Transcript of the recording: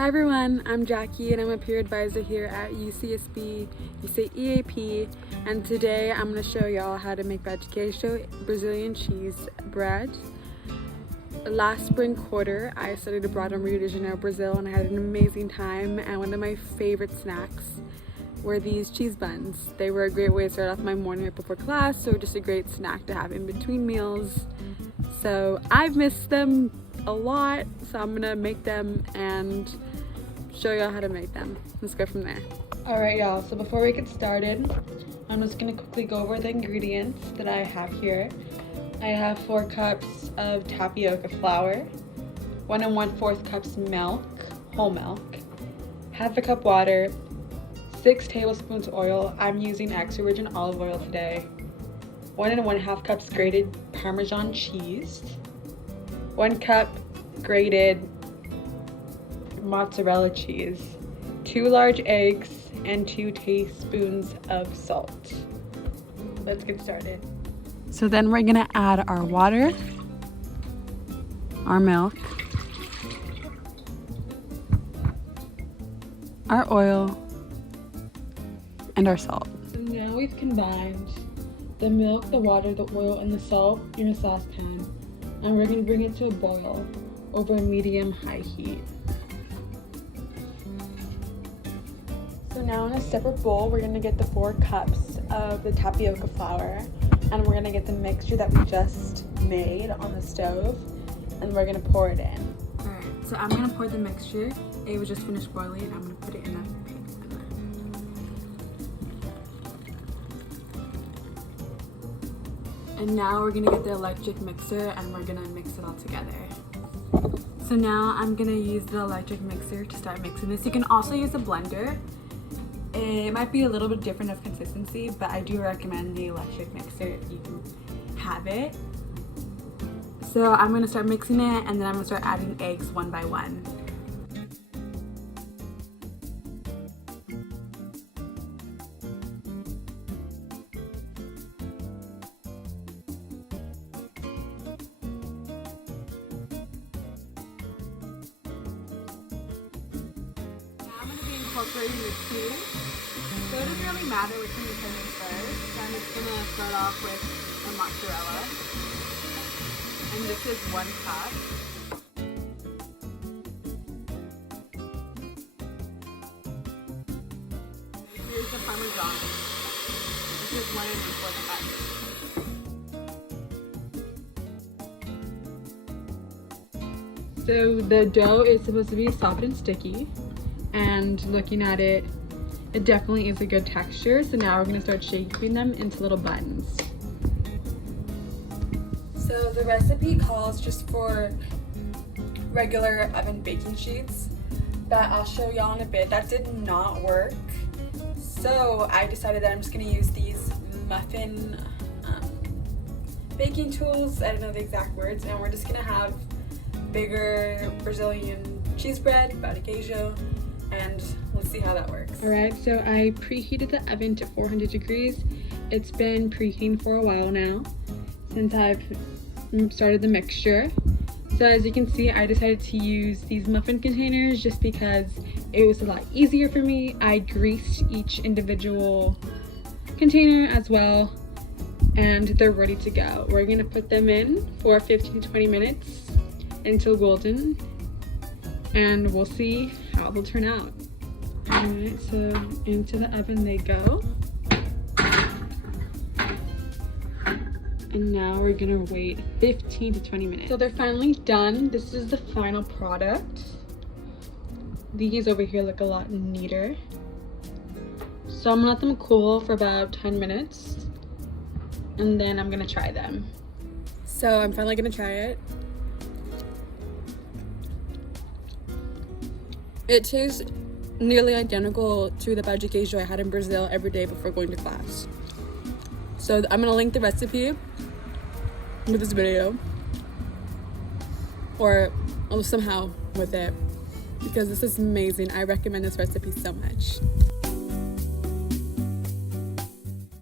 Hi everyone, I'm Jackie and I'm a peer advisor here at UCSB, you say EAP, and today I'm going to show y'all how to make queijo Brazilian cheese bread. Last spring quarter, I studied abroad in Rio de Janeiro, Brazil, and I had an amazing time, and one of my favorite snacks were these cheese buns. They were a great way to start off my morning right before class, so just a great snack to have in between meals. So I've missed them a lot, so I'm gonna make them and show y'all how to make them. Let's go from there. Alright y'all, so before we get started, I'm just gonna quickly go over the ingredients that I have here. I have 4 cups of tapioca flour, 1 1/4 cups milk, whole milk, half a cup water, 6 tablespoons oil. I'm using extra virgin olive oil today, 1 1/2 cups grated Parmesan cheese, 1 cup grated mozzarella cheese, 2 large eggs, and 2 teaspoons of salt. Let's get started. So then we're gonna add our water, our milk, our oil, and our salt. So now we've combined the milk, the water, the oil, and the salt in a saucepan, and we're gonna bring it to a boil over a medium-high heat. So now in a separate bowl, we're gonna get the 4 cups of the tapioca flour, and we're gonna get the mixture that we just made on the stove, and we're gonna pour it in. Alright, so I'm gonna pour the mixture. It was just finished boiling, and I'm gonna put it in a pan. And now we're gonna get the electric mixer, and we're gonna mix it all together. So now I'm gonna use the electric mixer to start mixing this. You can also use a blender. It might be a little bit different of consistency, but I do recommend the electric mixer if you can have it. So I'm gonna start mixing it, and then I'm gonna start adding eggs one by one. Incorporating the cheese. So it doesn't really matter which one you put in first. I'm just gonna start off with the mozzarella. And this is 1 cup. Here's the Parmesan. This is 1 1/4 cups. So the dough is supposed to be soft and sticky. And looking at it, it definitely is a good texture. So now we're gonna start shaping them into little buns. So the recipe calls just for regular oven baking sheets, but I'll show y'all in a bit. That did not work. So I decided that I'm just gonna use these muffin baking tools. I don't know the exact words, and we're just gonna have bigger Brazilian cheese bread, queijo, and let's see how that works. Alright, so I preheated the oven to 400 degrees. It's been preheating for a while now, since I've started the mixture. So as you can see, I decided to use these muffin containers just because it was a lot easier for me. I greased each individual container as well, and they're ready to go. We're gonna put them in for 15 to 20 minutes until golden, and we'll see how they'll turn out. Alright, so into the oven they go. And now we're gonna wait 15 to 20 minutes. So they're finally done. This is the final product. These over here look a lot neater. So I'm gonna let them cool for about 10 minutes, and then I'm gonna try them. So I'm finally gonna try it. It tastes nearly identical to the queijo I had in Brazil every day before going to class. So I'm gonna link the recipe with this video, or somehow with it, because this is amazing. I recommend this recipe so much.